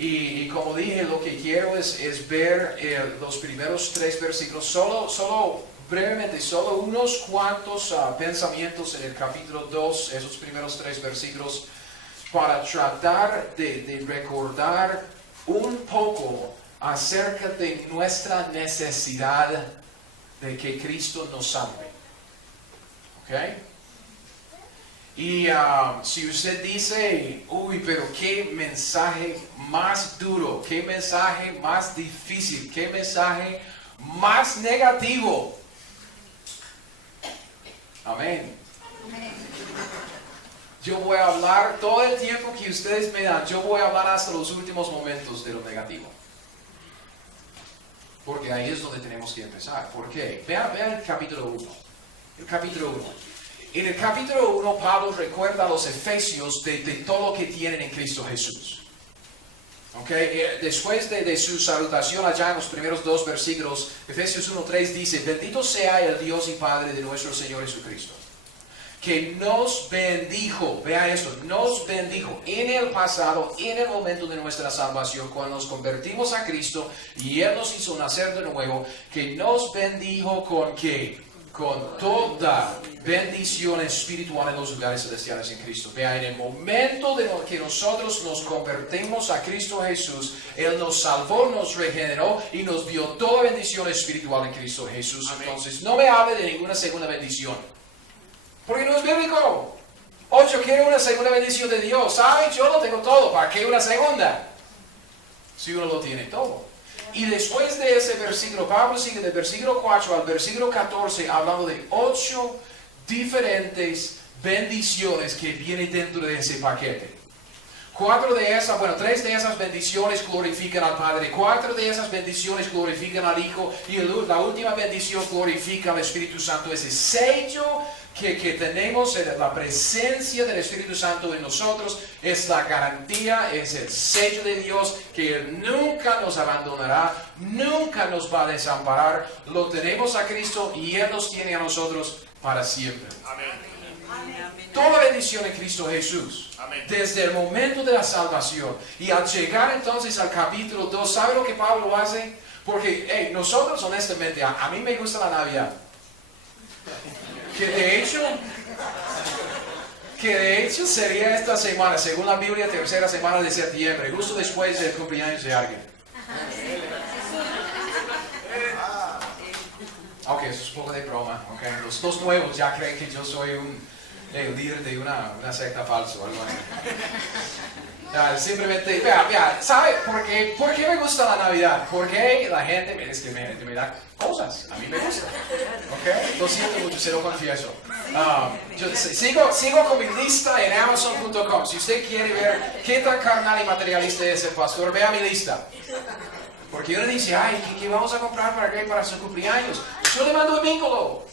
Y como dije, lo que quiero es ver los primeros 3 versículos, solo brevemente, solo unos cuantos pensamientos en el capítulo 2, esos primeros 3 versículos, para tratar de recordar un poco acerca de nuestra necesidad de que Cristo nos salve. ¿Ok? Y si usted dice, uy, pero qué mensaje más duro, qué mensaje más difícil, qué mensaje más negativo. Amén. Yo voy a hablar todo el tiempo que ustedes me dan, yo voy a hablar hasta los últimos momentos de lo negativo. Porque ahí es donde tenemos que empezar. ¿Por qué? Vean el capítulo 1. El capítulo 1. En el capítulo 1, Pablo recuerda a los efesios de todo lo que tienen en Cristo Jesús. Okay. Después de su salutación allá en los primeros 2 versículos, Efesios 1:3 dice, bendito sea el Dios y Padre de nuestro Señor Jesucristo, que nos bendijo, vea esto, nos bendijo en el pasado, en el momento de nuestra salvación, cuando nos convertimos a Cristo y Él nos hizo nacer de nuevo, que nos bendijo con ¿qué? Con toda bendición espiritual en los lugares celestiales en Cristo. Vea, en el momento de que nosotros nos convertimos a Cristo Jesús, Él nos salvó, nos regeneró y nos dio toda bendición espiritual en Cristo Jesús. Amén. Entonces, no me hable de ninguna segunda bendición, porque no es bíblico. Yo quiero una segunda bendición de Dios. ¿Sabe? Yo lo tengo todo. ¿Para qué una segunda? Si uno lo tiene todo. Y después de ese versículo, Pablo sigue del versículo 4 al versículo 14 hablando de 8 diferentes bendiciones que vienen dentro de ese paquete. 3 de esas bendiciones glorifican al Padre, 4 de esas bendiciones glorifican al Hijo y la última bendición glorifica al Espíritu Santo. Ese sello que tenemos, la presencia del Espíritu Santo en nosotros, es la garantía, es el sello de Dios que Él nunca nos abandonará, nunca nos va a desamparar. Lo tenemos a Cristo y Él nos tiene a nosotros para siempre. Amén. Toda bendición en Cristo Jesús. Amén. Desde el momento de la salvación. Y al llegar entonces al capítulo 2, ¿sabe lo que Pablo hace? Porque nosotros honestamente, a mí me gusta la Navidad. Que de hecho sería esta semana, según la Biblia, 3ª semana de septiembre, justo después del cumpleaños de alguien. Ok, eso es un poco de broma. Okay. Los nuevos ya creen que yo soy el líder de una secta falso o algo así. Simplemente, vea, ¿sabe por qué me gusta la Navidad? Porque la gente me da cosas. A mí me gusta. ¿Okay? Lo siento mucho, se lo confieso. Yo sigo con mi lista en Amazon.com. Si usted quiere ver qué tan carnal y materialista es el pastor, vea mi lista. Porque uno dice, ¿qué vamos a comprar para su cumpleaños? Yo le mando un vínculo.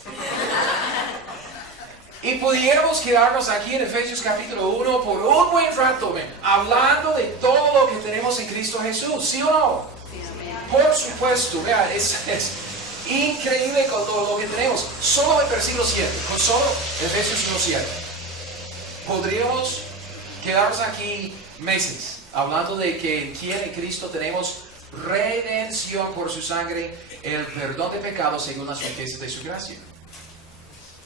Y pudiéramos quedarnos aquí en Efesios capítulo 1 por un buen rato, hablando de todo lo que tenemos en Cristo Jesús, ¿sí o no? Por supuesto, vea, es increíble con todo lo que tenemos. Solo el versículo 7, con solo Efesios 1:7. Podríamos quedarnos aquí meses hablando de que en Cristo tenemos redención por su sangre, el perdón de pecados según las riquezas de su gracia.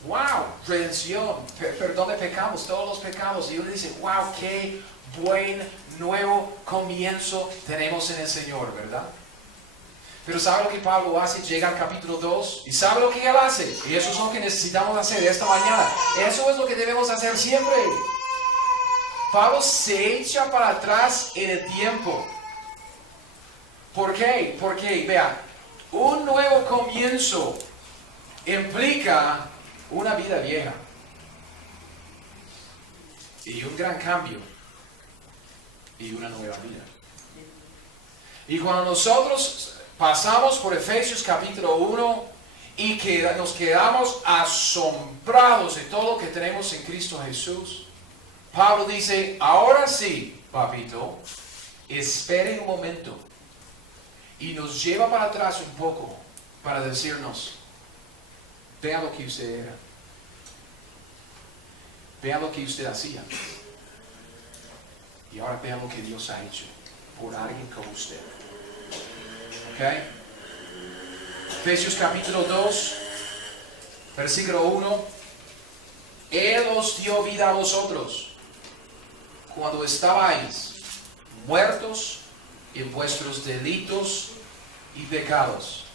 Wow, redención, perdón de pecados, todos los pecados. Y uno dice, wow, qué buen nuevo comienzo tenemos en el Señor, ¿verdad? Pero ¿sabe lo que Pablo hace? Llega al capítulo 2 y ¿sabe lo que él hace? Y eso es lo que necesitamos hacer esta mañana. Eso es lo que debemos hacer siempre. Pablo se echa para atrás en el tiempo. ¿Por qué? Porque, vea, un nuevo comienzo implica una vida vieja y un gran cambio y una nueva vida. Y cuando nosotros pasamos por Efesios capítulo 1 y nos quedamos asombrados de todo lo que tenemos en Cristo Jesús, Pablo dice, ahora sí, papito, espere un momento. Y nos lleva para atrás un poco para decirnos, vea lo que usted era. Vea lo que usted hacía. Y ahora vea lo que Dios ha hecho por alguien como usted. ¿Ok? Efesios capítulo 2, versículo 1. Él os dio vida a vosotros cuando estabais muertos en vuestros delitos y pecados,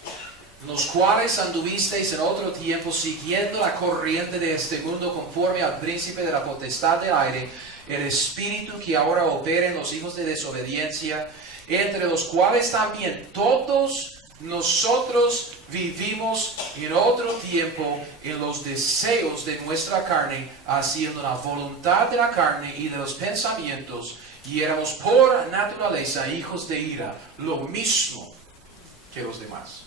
los cuales anduvisteis en otro tiempo siguiendo la corriente de este mundo conforme al príncipe de la potestad del aire, el espíritu que ahora opera en los hijos de desobediencia, entre los cuales también todos nosotros vivimos en otro tiempo en los deseos de nuestra carne, haciendo la voluntad de la carne y de los pensamientos, y éramos por naturaleza hijos de ira, lo mismo que los demás.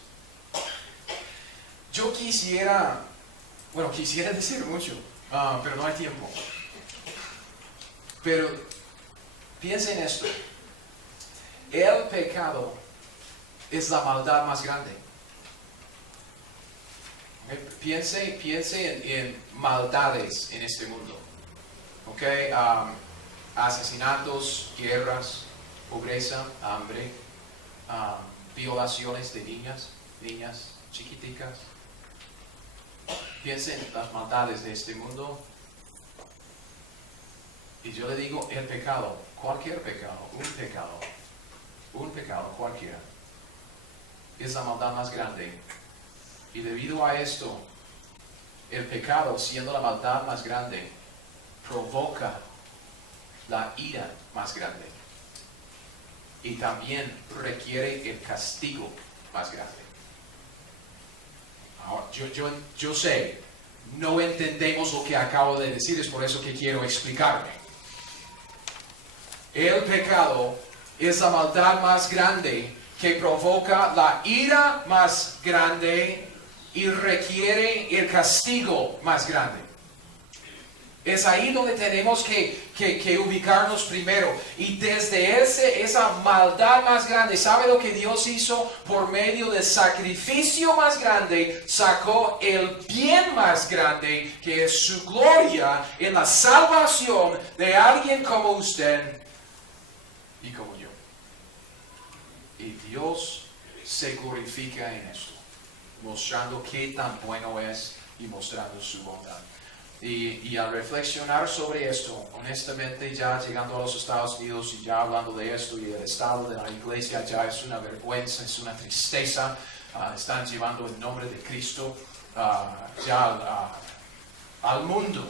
Yo quisiera decir mucho, pero no hay tiempo. Pero piensen en esto. El pecado es la maldad más grande. Piense en maldades en este mundo. Okay? Asesinatos, guerras, pobreza, hambre, violaciones de niñas chiquiticas. Piense en las maldades de este mundo. Y yo le digo, el pecado, cualquier pecado, un pecado cualquiera, es la maldad más grande. Y debido a esto, el pecado, siendo la maldad más grande, provoca la ira más grande. Y también requiere el castigo más grande. Ahora, yo sé, no entendemos lo que acabo de decir, es por eso que quiero explicarme. El pecado es la maldad más grande que provoca la ira más grande y requiere el castigo más grande. Es ahí donde tenemos que ubicarnos primero. Y desde esa maldad más grande, ¿sabe lo que Dios hizo? Por medio del sacrificio más grande, sacó el bien más grande, que es su gloria en la salvación de alguien como usted y como yo. Y Dios se glorifica en esto, mostrando qué tan bueno es y mostrando su bondad. Y al reflexionar sobre esto, honestamente, ya llegando a los Estados Unidos y ya hablando de esto y del estado de la iglesia, ya es una vergüenza, es una tristeza. Están llevando el nombre de Cristo al mundo,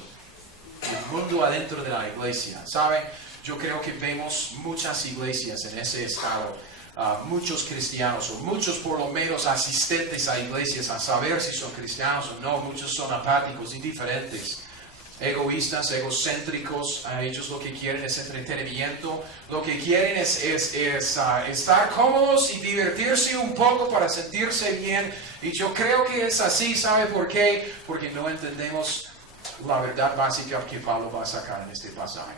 el mundo adentro de la iglesia. ¿Saben? Yo creo que vemos muchas iglesias en ese estado. Muchos cristianos, o muchos por lo menos asistentes a iglesias, a saber si son cristianos o no. Muchos son apáticos, indiferentes, egoístas, egocéntricos. Ellos lo que quieren es entretenimiento, lo que quieren es estar cómodos y divertirse un poco para sentirse bien. Y yo creo que es así. ¿Sabe por qué? Porque no entendemos la verdad básica que Pablo va a sacar en este pasaje.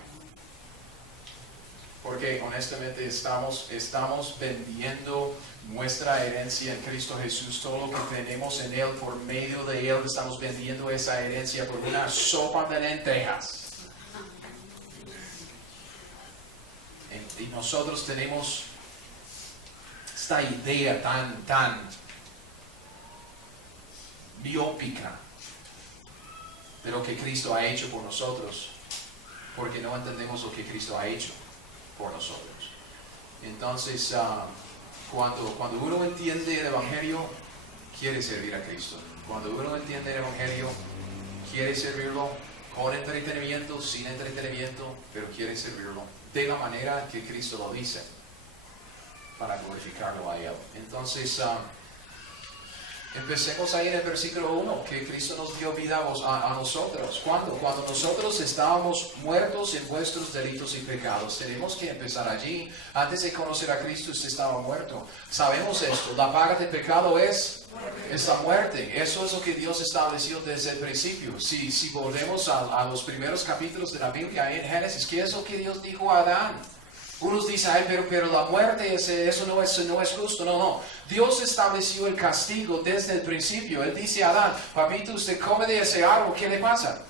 Porque honestamente estamos vendiendo nuestra herencia en Cristo Jesús, todo lo que tenemos en Él, por medio de Él, estamos vendiendo esa herencia por una sopa de lentejas. Y nosotros tenemos esta idea tan biópica de lo que Cristo ha hecho por nosotros, porque no entendemos lo que Cristo ha hecho por nosotros. Entonces, cuando uno entiende el Evangelio, quiere servir a Cristo. Cuando uno entiende el Evangelio, quiere servirlo con entretenimiento, sin entretenimiento, pero quiere servirlo de la manera que Cristo lo dice, para glorificarlo a Él. Entonces, empecemos ahí en el versículo 1, que Cristo nos dio vida a nosotros. ¿Cuándo? Cuando nosotros estábamos muertos en vuestros delitos y pecados. Tenemos que empezar allí. Antes de conocer a Cristo, usted estaba muerto. Sabemos esto. La paga del pecado es la muerte. Eso es lo que Dios estableció desde el principio. Si volvemos a los primeros capítulos de la Biblia, en Génesis, ¿qué es lo que Dios dijo a Adán? Unos dicen, pero la muerte, eso no es justo. No. Dios estableció el castigo desde el principio. Él dice a Adán, papito, usted come de ese árbol, ¿qué le pasa?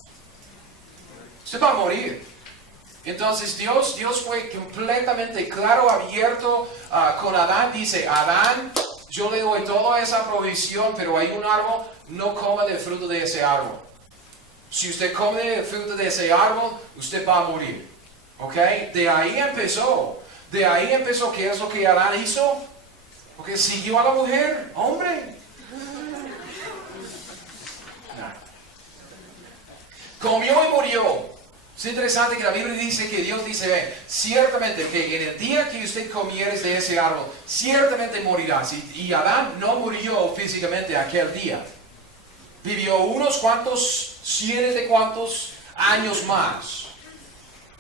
Usted va a morir. Entonces Dios fue completamente claro, abierto con Adán. Dice, Adán, yo le doy toda esa provisión, pero hay un árbol, no coma del fruto de ese árbol. Si usted come del fruto de ese árbol, usted va a morir. ¿Ok? De ahí empezó. ¿Qué es lo que Adán hizo? Porque siguió a la mujer, hombre. Comió y murió. Es interesante que la Biblia dice que Dios dice, ciertamente que en el día que usted comieres de ese árbol, ciertamente morirás. Y Adán no murió físicamente aquel día. Vivió unos cuantos, cientos de cuantos años más.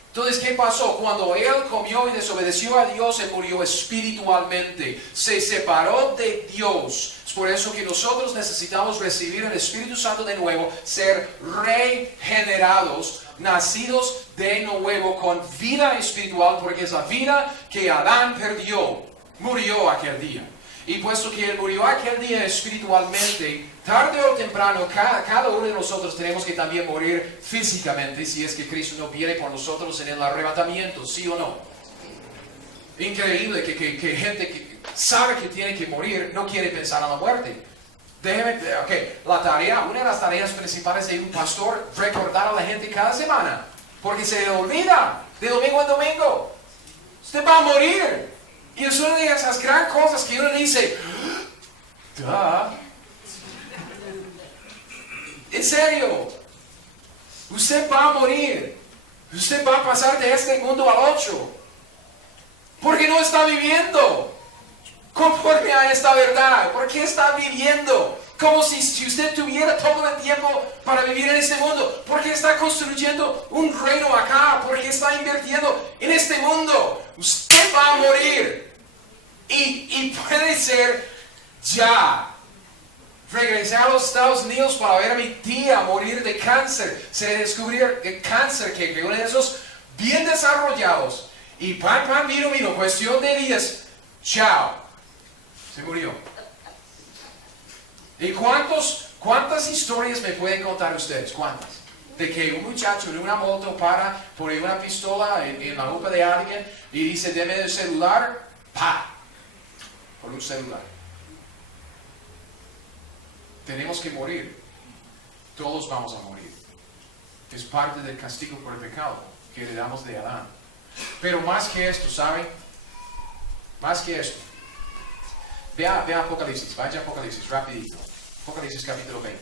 Entonces, ¿qué pasó? Cuando él comió y desobedeció a Dios, él murió espiritualmente. Se separó de Dios. Es por eso que nosotros necesitamos recibir el Espíritu Santo de nuevo, ser regenerados, nacidos de nuevo con vida espiritual, porque es la vida que Adán perdió. Murió aquel día. Y puesto que él murió aquel día espiritualmente, tarde o temprano, cada uno de nosotros tenemos que también morir físicamente, si es que Cristo no viene por nosotros en el arrebatamiento, ¿sí o no? Increíble que gente que sabe que tiene que morir no quiere pensar en la muerte. Una de las tareas principales de un pastor es recordar a la gente cada semana, porque se le olvida de domingo en domingo. Usted va a morir. Y es una de esas gran cosas que uno dice, ¡duh! En serio, usted va a morir. Usted va a pasar de este mundo al otro. Porque no está viviendo conforme a esta verdad. Porque está viviendo como si usted tuviera todo el tiempo para vivir en este mundo. Porque está construyendo un reino acá. Porque está invirtiendo en este mundo. Usted va a morir. Y puede ser ya. Regresé a los Estados Unidos para ver a mi tía morir de cáncer. Se descubrió el cáncer, que uno de esos bien desarrollados. Y vino, cuestión de días. Chao. Se murió. ¿Y cuántas historias me pueden contar ustedes? ¿Cuántas? De que un muchacho en una moto para poner una pistola en la nuca de alguien y dice, deme el celular, ¡pa! Por un celular. Tenemos que morir. Todos vamos a morir. Es parte del castigo por el pecado que heredamos de Adán. Pero más que esto, ¿saben? Más que esto. Vea Apocalipsis, vaya a Apocalipsis, rapidito. Apocalipsis capítulo 20.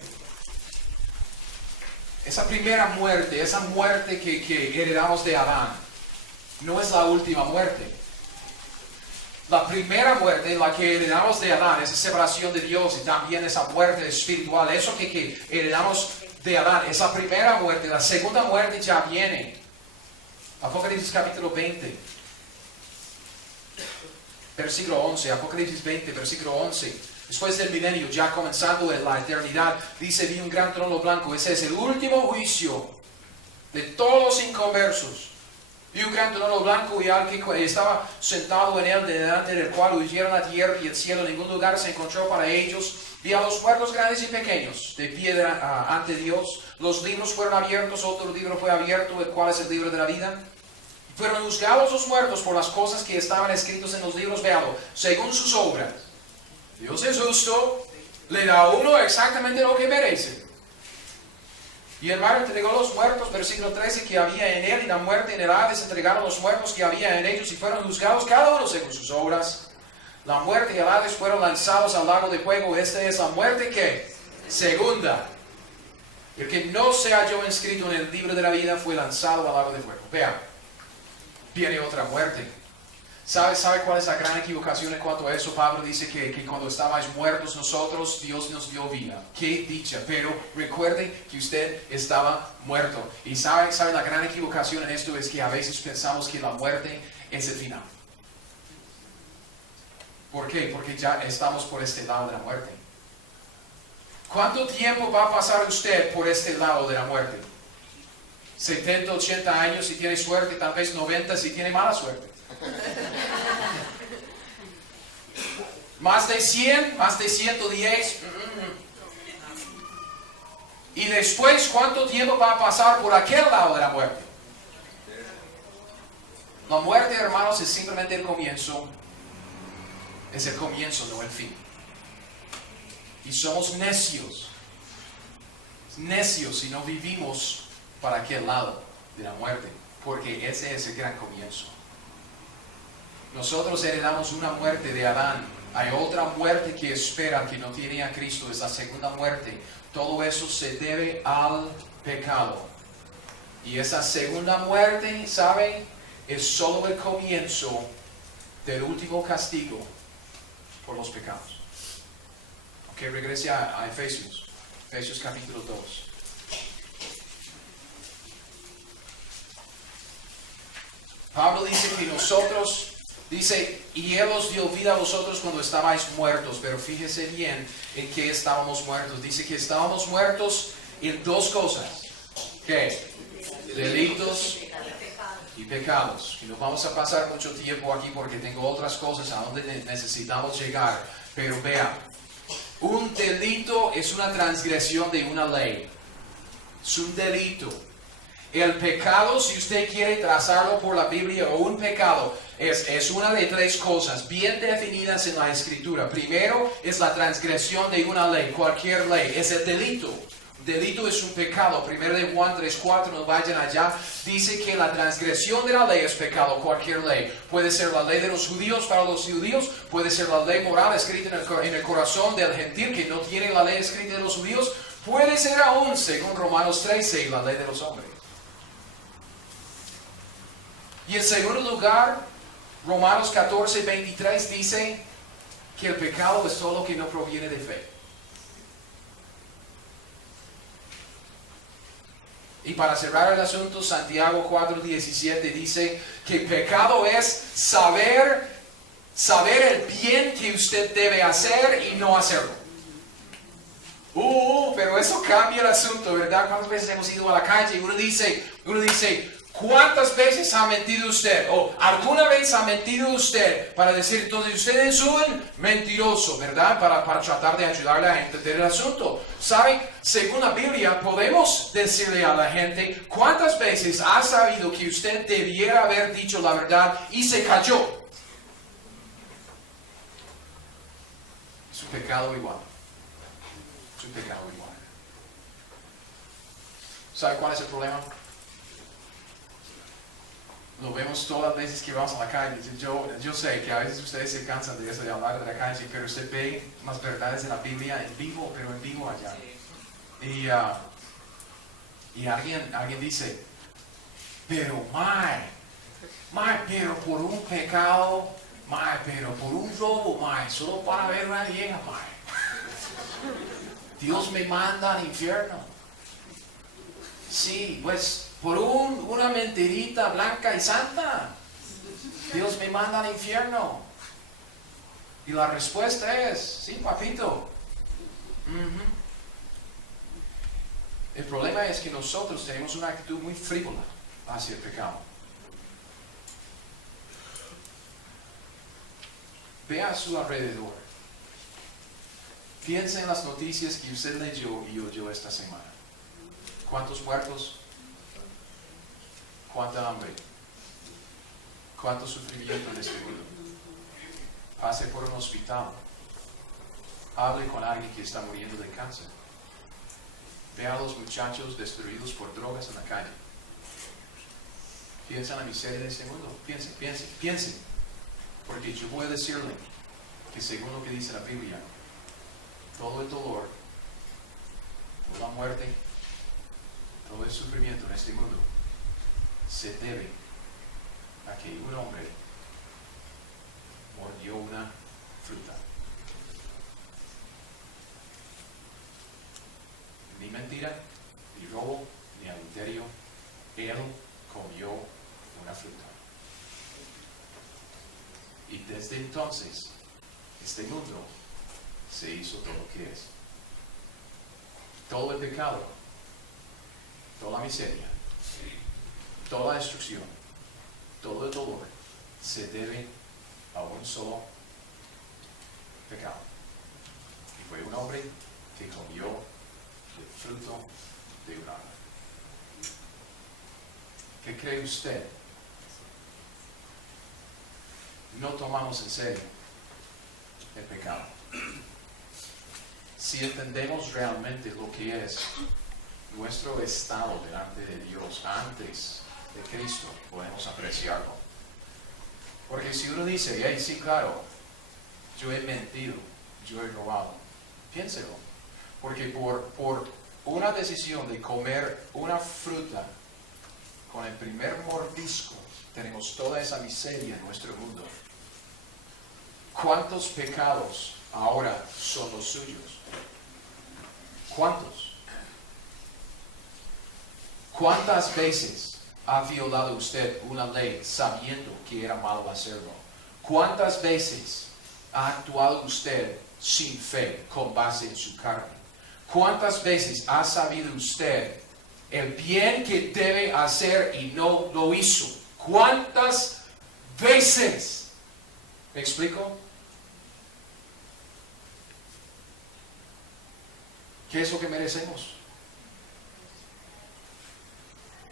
Esa primera muerte, esa muerte que heredamos de Adán, no es la última muerte. La primera muerte, la que heredamos de Adán, esa separación de Dios y también esa muerte espiritual, eso que heredamos de Adán, esa primera muerte, la segunda muerte ya viene. Apocalipsis capítulo 20, versículo 11, Apocalipsis 20, versículo 11. Después del milenio, ya comenzando en la eternidad, dice, vi un gran trono blanco. Ese es el último juicio de todos los inconversos. Vi un gran trono blanco y al que estaba sentado en él, delante del cual huyeron la tierra y el cielo. En ningún lugar se encontró para ellos. Vi a los muertos grandes y pequeños, de piedra ante Dios. Los libros fueron abiertos, otro libro fue abierto, el cual es el libro de la vida. Fueron juzgados los muertos por las cosas que estaban escritas en los libros, veado, según sus obras. Dios es justo, le da a uno exactamente lo que merece. Y el mar entregó los muertos, versículo 13, que había en él, y la muerte en el Hades entregaron los muertos que había en ellos, y fueron juzgados cada uno según sus obras. La muerte y el Hades fueron lanzados al lago de fuego. Esta es la muerte que segunda. El que no se halló inscrito en el libro de la vida fue lanzado al lago de fuego. Vean, viene otra muerte. ¿Sabe cuál es la gran equivocación en cuanto a eso? Pablo dice que cuando estábamos muertos nosotros, Dios nos dio vida. Qué dicha, pero recuerden que usted estaba muerto. Y ¿sabe la gran equivocación en esto? Es que a veces pensamos que la muerte es el final. ¿Por qué? Porque ya estamos por este lado de la muerte. ¿Cuánto tiempo va a pasar usted por este lado de la muerte? 70, 80 años si tiene suerte, tal vez 90 si tiene mala suerte. Más de 100, más de 110. Y después, ¿cuánto tiempo va a pasar por aquel lado de la muerte? La muerte, hermanos, es simplemente el comienzo. Es el comienzo, no el fin. Y somos necios. Necios si no vivimos para aquel lado de la muerte. Porque ese es el gran comienzo. Nosotros heredamos una muerte de Adán. Hay otra muerte que espera que no tiene a Cristo. Es la segunda muerte. Todo eso se debe al pecado. Y esa segunda muerte, ¿saben? Es solo el comienzo del último castigo por los pecados. Ok, regrese a Efesios. Efesios capítulo 2. Pablo dice que nosotros, dice, y Él os dio vida a vosotros cuando estabais muertos, pero fíjese bien en qué estábamos muertos. Dice que estábamos muertos en dos cosas. ¿Qué? Delitos y pecados. Y no vamos a pasar mucho tiempo aquí porque tengo otras cosas a donde necesitamos llegar. Pero vea, un delito es una transgresión de una ley. Es un delito. El pecado, si usted quiere trazarlo por la Biblia, o un pecado, es una de tres cosas bien definidas en la Escritura. Primero, es la transgresión de una ley, cualquier ley. Es el delito. Delito es un pecado. Primero de Juan 3:4, no vayan allá. Dice que la transgresión de la ley es pecado, cualquier ley. Puede ser la ley de los judíos para los judíos, puede ser la ley moral escrita en el corazón del gentil que no tiene la ley escrita de los judíos. Puede ser aún, según Romanos 13, la ley de los hombres. Y en segundo lugar, Romanos 14:23 dice que el pecado es todo lo que no proviene de fe. Y para cerrar el asunto, Santiago 4:17 dice que pecado es saber el bien que usted debe hacer y no hacerlo. Pero eso cambia el asunto, ¿verdad? ¿Cuántas veces hemos ido a la calle y uno dice, ¿cuántas veces ha mentido usted? O ¿alguna vez ha mentido usted? Para decir, entonces usted es un mentiroso, ¿verdad? Para tratar de ayudarle a entender el asunto. ¿Saben? Según la Biblia, podemos decirle a la gente, ¿cuántas veces ha sabido que usted debiera haber dicho la verdad y se cayó? Es un pecado igual. Es un pecado igual. ¿Sabe cuál es el problema? Lo vemos todas las veces que vamos a la calle. Yo sé que a veces ustedes se cansan de eso, de hablar de la calle, pero usted ve las verdades de la Biblia en vivo, pero en vivo allá. Y alguien dice, pero pero por un pecado, pero por un robo, solo para ver una vieja, Dios me manda al infierno. Sí, pues por una mentirita blanca y santa, Dios me manda al infierno. Y la respuesta es, sí, papito. El problema es que nosotros tenemos una actitud muy frívola hacia el pecado. Vea a su alrededor. Piensa en las noticias que usted leyó y oyó esta semana. ¿Cuántos muertos? ¿Cuánta hambre? ¿Cuánto sufrimiento en este mundo? Pase por un hospital. Hable con alguien que está muriendo de cáncer. Vea a los muchachos destruidos por drogas en la calle. Piensa en la miseria de este mundo. Piense. Porque yo voy a decirle que según lo que dice la Biblia, todo el dolor, toda la muerte, todo el sufrimiento en este mundo se debe a que un hombre mordió una fruta. Ni mentira, ni robo, ni adulterio. Él comió una fruta. Y desde entonces, este mundo se hizo todo lo que es. Todo el pecado, toda la miseria, toda la destrucción, todo el dolor se debe a un solo pecado. Y fue un hombre que comió el fruto de un árbol. ¿Qué cree usted no tomamos en serio el pecado. Si entendemos realmente lo que es nuestro estado delante de Dios antes de Cristo, podemos apreciarlo. Porque si uno dice, hey, sí, claro, yo he mentido, yo he robado, piénselo. Porque por una decisión de comer una fruta con el primer mordisco, tenemos toda esa miseria en nuestro mundo. ¿Cuántos pecados ahora son los suyos? ¿Cuántos? ¿Cuántas veces ha violado usted una ley sabiendo que era malo hacerlo? ¿Cuántas veces ha actuado usted sin fe con base en su carne? ¿Cuántas veces ha sabido usted el bien que debe hacer y no lo hizo? ¿Cuántas veces? ¿Me explico? ¿Qué es lo que merecemos?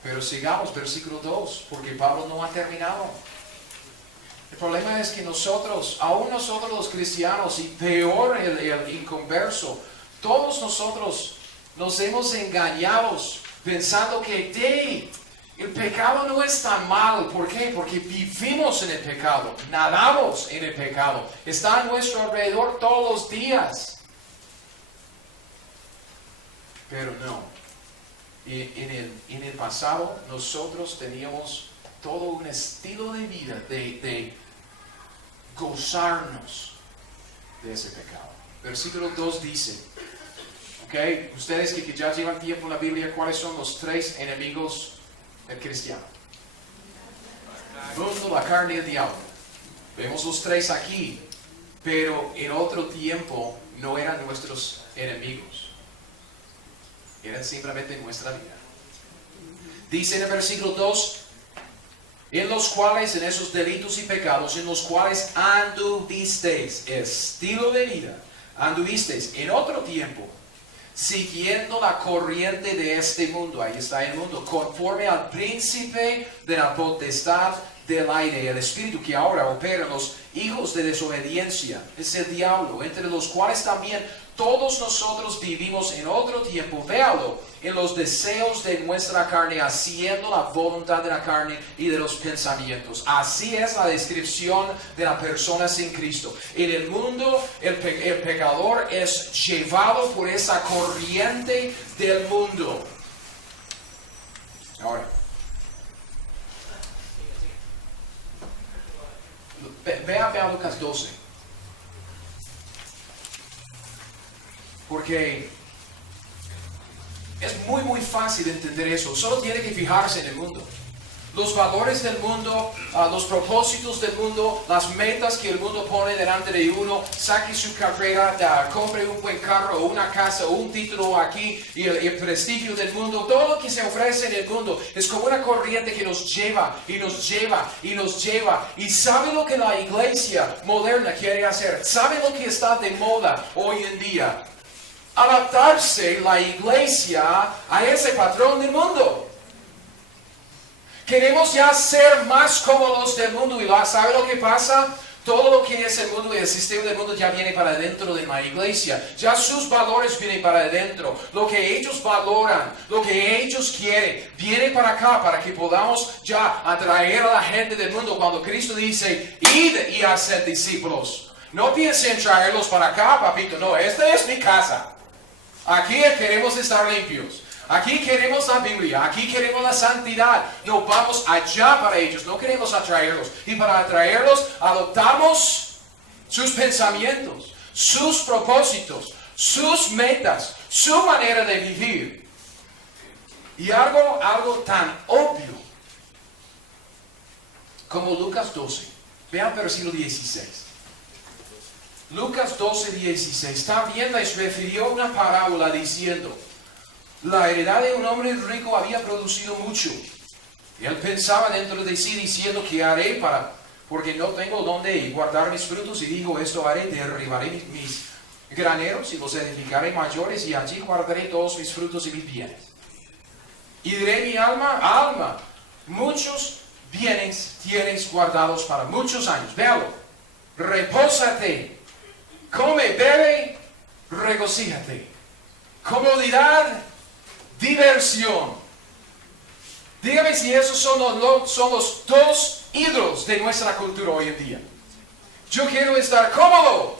Pero sigamos, versículo 2, porque Pablo no ha terminado. El problema es que nosotros, aún nosotros los cristianos, y peor el inconverso, todos nosotros nos hemos engañado pensando que el pecado no es tan malo. ¿Por qué? Porque vivimos en el pecado, nadamos en el pecado, está a nuestro alrededor todos los días. Pero no. En el pasado nosotros teníamos todo un estilo de vida de gozarnos de ese pecado. Versículo 2 dice, ok, ustedes que ya llevan tiempo en la Biblia, ¿cuáles son los 3 enemigos del cristiano? El mundo, la carne y el diablo. Vemos los 3 aquí, pero en otro tiempo no eran nuestros enemigos. Eran simplemente nuestra vida. Dice en el versículo 2, en los cuales, en esos delitos y pecados, en los cuales anduvisteis, estilo de vida, anduvisteis en otro tiempo, siguiendo la corriente de este mundo, ahí está el mundo, conforme al príncipe de la potestad del aire, el espíritu que ahora opera en los hijos de desobediencia, es el diablo, entre los cuales también todos nosotros vivimos en otro tiempo, véalo, en los deseos de nuestra carne, haciendo la voluntad de la carne y de los pensamientos. Así es la descripción de la persona sin Cristo. En el mundo, el pecador es llevado por esa corriente del mundo. Ahora, vea a Lucas 12. Porque es muy fácil entender eso. Solo tiene que fijarse en el mundo. Los valores del mundo, los propósitos del mundo, las metas que el mundo pone delante de uno. Saque su carrera, compre un buen carro, o una casa, o un título aquí, y el prestigio del mundo. Todo lo que se ofrece en el mundo es como una corriente que nos lleva, y nos lleva, y nos lleva. Y ¿sabe lo que la iglesia moderna quiere hacer? ¿Sabe lo que está de moda hoy en día? Adaptarse la iglesia a ese patrón del mundo. Queremos ya ser más como los del mundo. ¿Y sabe lo que pasa? Todo lo que es el mundo y el sistema del mundo ya viene para adentro de la iglesia. Ya sus valores vienen para adentro. Lo que ellos valoran, lo que ellos quieren, viene para acá para que podamos ya atraer a la gente del mundo. Cuando Cristo dice, id y haced discípulos. No piensen en traerlos para acá, papito. No, esta es mi casa. Aquí queremos estar limpios. Aquí queremos la Biblia. Aquí queremos la santidad. No vamos allá para ellos. No queremos atraerlos. Y para atraerlos adoptamos sus pensamientos, sus propósitos, sus metas, su manera de vivir. Y algo tan obvio como Lucas 12. Vean versículo 16. Lucas 12:16. También les refirió una parábola diciendo, la heredad de un hombre rico había producido mucho. Y él pensaba dentro de sí diciendo, ¿qué haré porque no tengo dónde guardar mis frutos? Y dijo, esto haré, derribaré mis graneros y los edificaré mayores, y allí guardaré todos mis frutos y mis bienes. Y diré mi alma, muchos bienes tienes guardados para muchos años. Véalo. repósate, come, bebe, regocíjate. Comodidad, diversión. Dígame si esos son los dos ídolos de nuestra cultura hoy en día. Yo quiero estar cómodo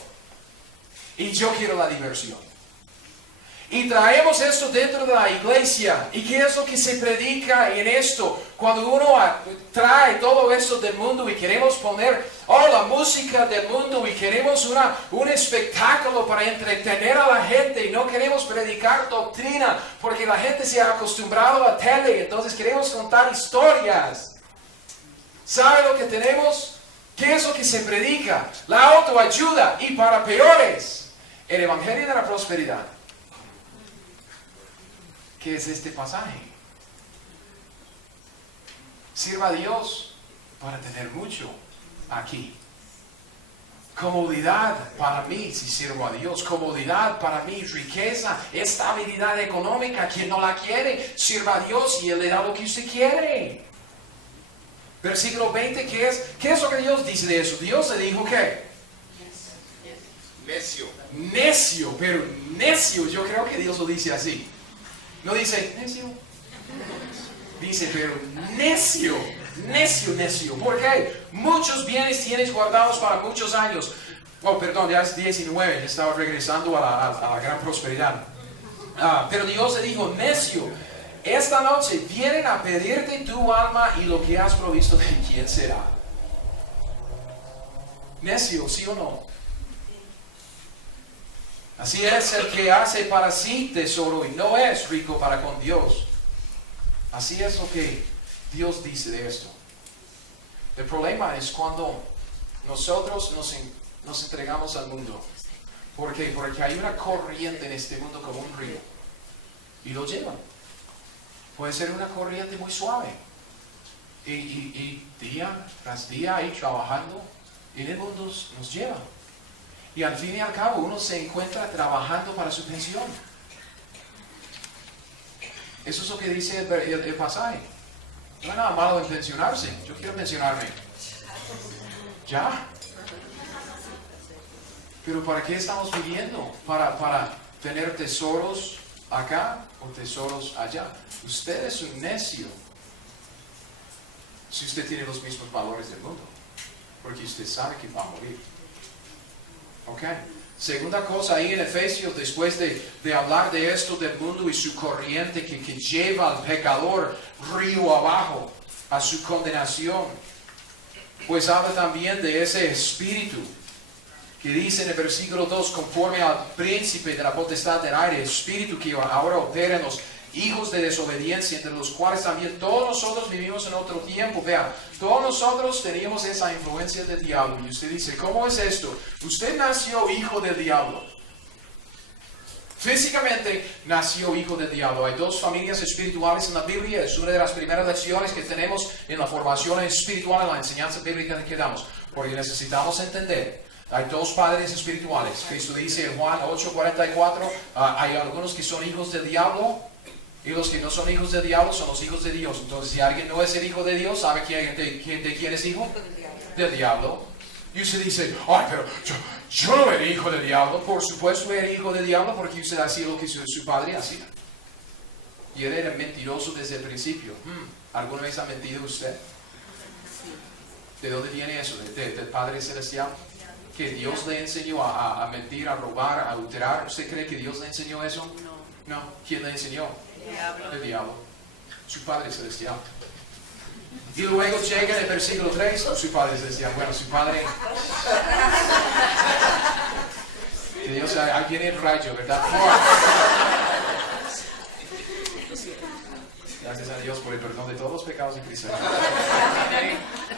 y yo quiero la diversión. Y traemos esto dentro de la iglesia. ¿Y qué es lo que se predica en esto? Cuando uno trae todo esto del mundo y queremos poner la música del mundo y queremos un espectáculo para entretener a la gente y no queremos predicar doctrina porque la gente se ha acostumbrado a la tele, entonces queremos contar historias. ¿Sabe lo que tenemos? ¿Qué es lo que se predica? La autoayuda y para peores, el evangelio de la prosperidad. ¿Qué es este pasaje? Sirva a Dios para tener mucho aquí. Comodidad para mí si sirvo a Dios. Comodidad para mí, riqueza, estabilidad económica. Quien no la quiere, sirva a Dios y Él le da lo que usted quiere. Versículo 20, ¿qué es lo que Dios dice de eso? Dios le dijo ¿qué? Necio. Necio, pero necio, yo creo que Dios lo dice así. No dice necio. Dice, pero necio, necio, necio. ¿Por qué? Muchos bienes tienes guardados para muchos años. Perdón, ya es 19. Estaba regresando a la gran prosperidad. Pero Dios le dijo, necio, esta noche vienen a pedirte tu alma y lo que has provisto de quién será. Necio, ¿sí o no? Así es el que hace para sí tesoro y no es rico para con Dios. Así es lo que Dios dice de esto. El problema es cuando nosotros nos entregamos al mundo. ¿Por qué? Porque hay una corriente en este mundo como un río. Y lo llevan. Puede ser una corriente muy suave. Y día tras día ahí trabajando. Y el mundo nos lleva. Y al fin y al cabo uno se encuentra trabajando para su pensión. Eso es lo que dice el pasaje. No hay nada malo en pensionarse. Yo quiero pensionarme. Ya. Pero ¿para qué estamos viviendo? ¿Para tener tesoros acá o tesoros allá? Usted es un necio si usted tiene los mismos valores del mundo. Porque usted sabe que va a morir. Ok. Segunda cosa ahí en Efesios, después de hablar de esto del mundo y su corriente que lleva al pecador río abajo a su condenación, pues habla también de ese espíritu que dice en el versículo 2, conforme al príncipe de la potestad del aire, espíritu que ahora opera en los hijos de desobediencia, entre los cuales también todos nosotros vivimos en otro tiempo. Vea, todos nosotros teníamos esa influencia del diablo. Y usted dice, ¿cómo es esto? Usted nació hijo del diablo. Físicamente nació hijo del diablo. Hay dos familias espirituales en la Biblia. Es una de las primeras lecciones que tenemos en la formación espiritual, en la enseñanza bíblica que damos. Porque necesitamos entender. Hay dos padres espirituales. Cristo dice en Juan 8:44, hay algunos que son hijos del diablo. Y los que no son hijos del diablo son los hijos de Dios. Entonces, si alguien no es el hijo de Dios, ¿sabe de quién es hijo? Del diablo. Y usted dice, ay, pero yo no era hijo del diablo. Por supuesto era hijo del diablo porque usted hacía lo que su padre hacía. Y él era mentiroso desde el principio. ¿Alguna vez ha mentido usted? ¿De dónde viene eso? ¿Del Padre Celestial? ¿Que Dios le enseñó a mentir, a robar, a adulterar? ¿Usted cree que Dios le enseñó eso? No. ¿Quién le enseñó? El diablo, su Padre Celestial. Y luego llega en el versículo 3, su Padre Celestial. Bueno, su Padre. Que Dios, ahí viene el rayo, ¿verdad? Gracias a Dios por el perdón de todos los pecados en Cristo.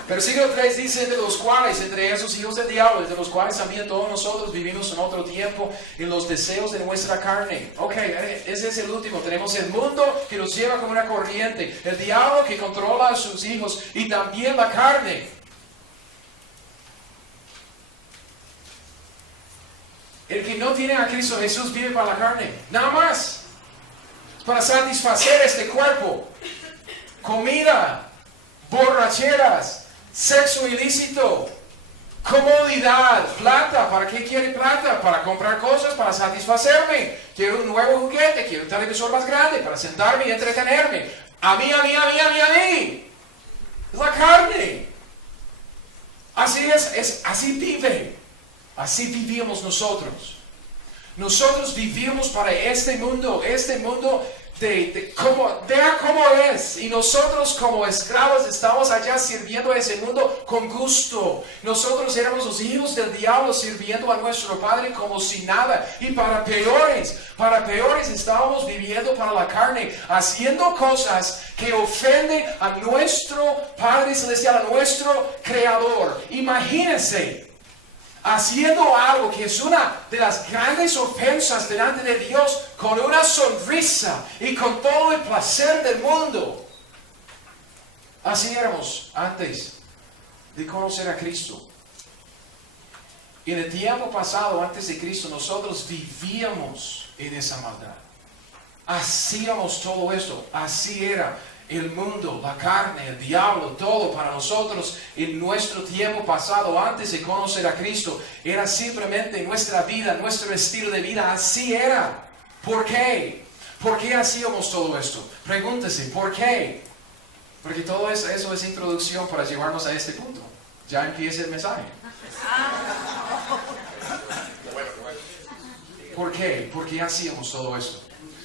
Versículo 3 dice, de los cuales, entre esos hijos del diablo, de los cuales también todos nosotros vivimos en otro tiempo, en los deseos de nuestra carne. Ok, ese es el último. Tenemos el mundo que nos lleva como una corriente, el diablo que controla a sus hijos y también la carne. El que no tiene a Cristo Jesús vive para la carne, nada más. Para satisfacer este cuerpo. Comida, borracheras, sexo ilícito, Comodidad, plata. ¿Para qué quiere plata? Para comprar cosas, para satisfacerme. Quiero un nuevo juguete, quiero un televisor más grande para sentarme y entretenerme. A mí. Es la carne. Así es, así vive. Así vivimos nosotros. Nosotros vivimos para este mundo vea cómo es. Y nosotros como esclavos estamos allá sirviendo a ese mundo con gusto. Nosotros éramos los hijos del diablo sirviendo a nuestro Padre como si nada. Y para peores estábamos viviendo para la carne, haciendo cosas que ofenden a nuestro Padre Celestial, a nuestro Creador. Imagínense. Haciendo algo que es una de las grandes ofensas delante de Dios, con una sonrisa y con todo el placer del mundo. Así éramos antes de conocer a Cristo. En el tiempo pasado, antes de Cristo, nosotros vivíamos en esa maldad. Hacíamos todo esto, así era. El mundo, la carne, el diablo, todo para nosotros en nuestro tiempo pasado, antes de conocer a Cristo, era simplemente nuestra vida, nuestro estilo de vida, así era. ¿Por qué? ¿Por qué hacíamos todo esto? Pregúntese, ¿por qué? Porque todo eso es introducción para llevarnos a este punto. Ya empieza el mensaje. ¿Por qué? ¿Por qué hacíamos todo esto?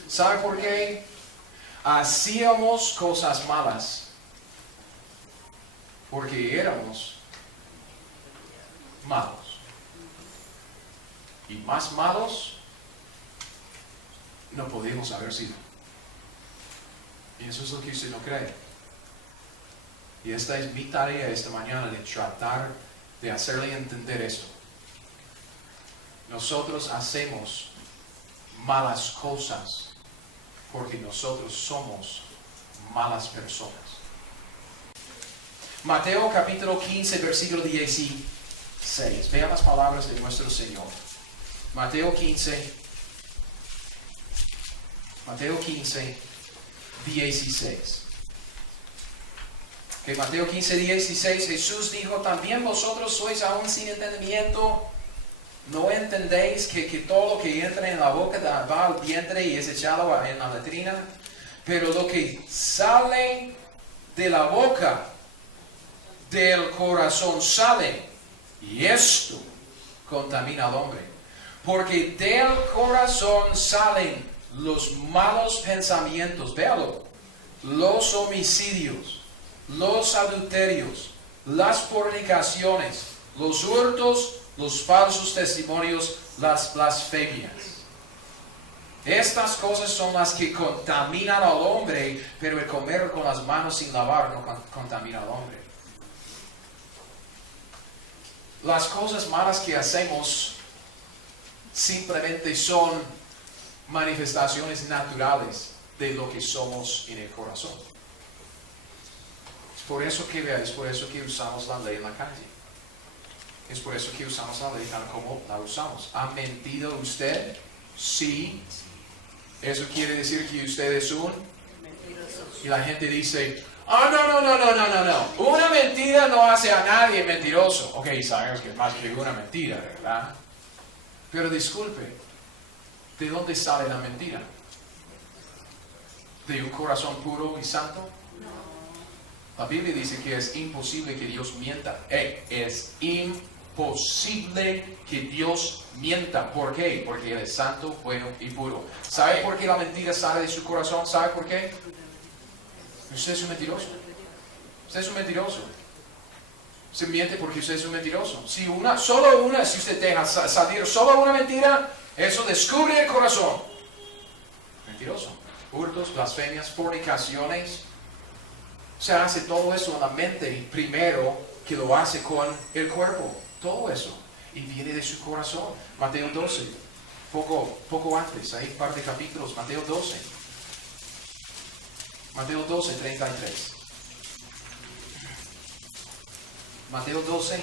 ¿Sabe por qué? Hacíamos cosas malas porque éramos malos. Y más malos no podíamos haber sido. Y eso es lo que usted no cree. Y esta es mi tarea esta mañana, de tratar de hacerle entender esto. Nosotros hacemos malas cosas porque nosotros somos malas personas. Mateo capítulo 15, versículo 16. Vean las palabras de nuestro Señor. Mateo 15, 16. Que Mateo 15, 16, Jesús dijo: también vosotros sois aún sin entendimiento. ¿No entendéis que todo lo que entra en la boca va al vientre y es echado en la latrina? Pero lo que sale de la boca, del corazón sale, y esto contamina al hombre. Porque del corazón salen los malos pensamientos, véalo, los homicidios, los adulterios, las fornicaciones, los hurtos, los falsos testimonios, las blasfemias. Estas cosas son las que contaminan al hombre, pero el comer con las manos sin lavar no contamina al hombre. Las cosas malas que hacemos simplemente son manifestaciones naturales de lo que somos en el corazón. Es por eso que usamos la ley en la calle. Es por eso que usamos la ley tal como la usamos. ¿Ha mentido usted? Sí. Eso quiere decir que usted es un mentiroso. Y la gente dice: no. Una mentira no hace a nadie mentiroso. Ok, sabemos que es más que una mentira, ¿verdad? Pero disculpe, ¿de dónde sale la mentira? ¿De un corazón puro y santo? La Biblia dice que es imposible que Dios mienta. Es imposible que Dios mienta. ¿Por qué? Porque Él es santo, bueno y puro. ¿Sabe por qué la mentira sale de su corazón? ¿Sabe por qué? Usted es un mentiroso. Usted es un mentiroso. Se miente porque usted es un mentiroso. Si usted deja salir solo una mentira, eso descubre el corazón. Mentiroso. Hurtos, blasfemias, fornicaciones. Se hace todo eso en la mente primero que lo hace con el cuerpo. Todo eso. Y viene de su corazón. Mateo 12. Poco antes. Hay un par de capítulos. Mateo 12. Mateo 12, 33. Mateo 12,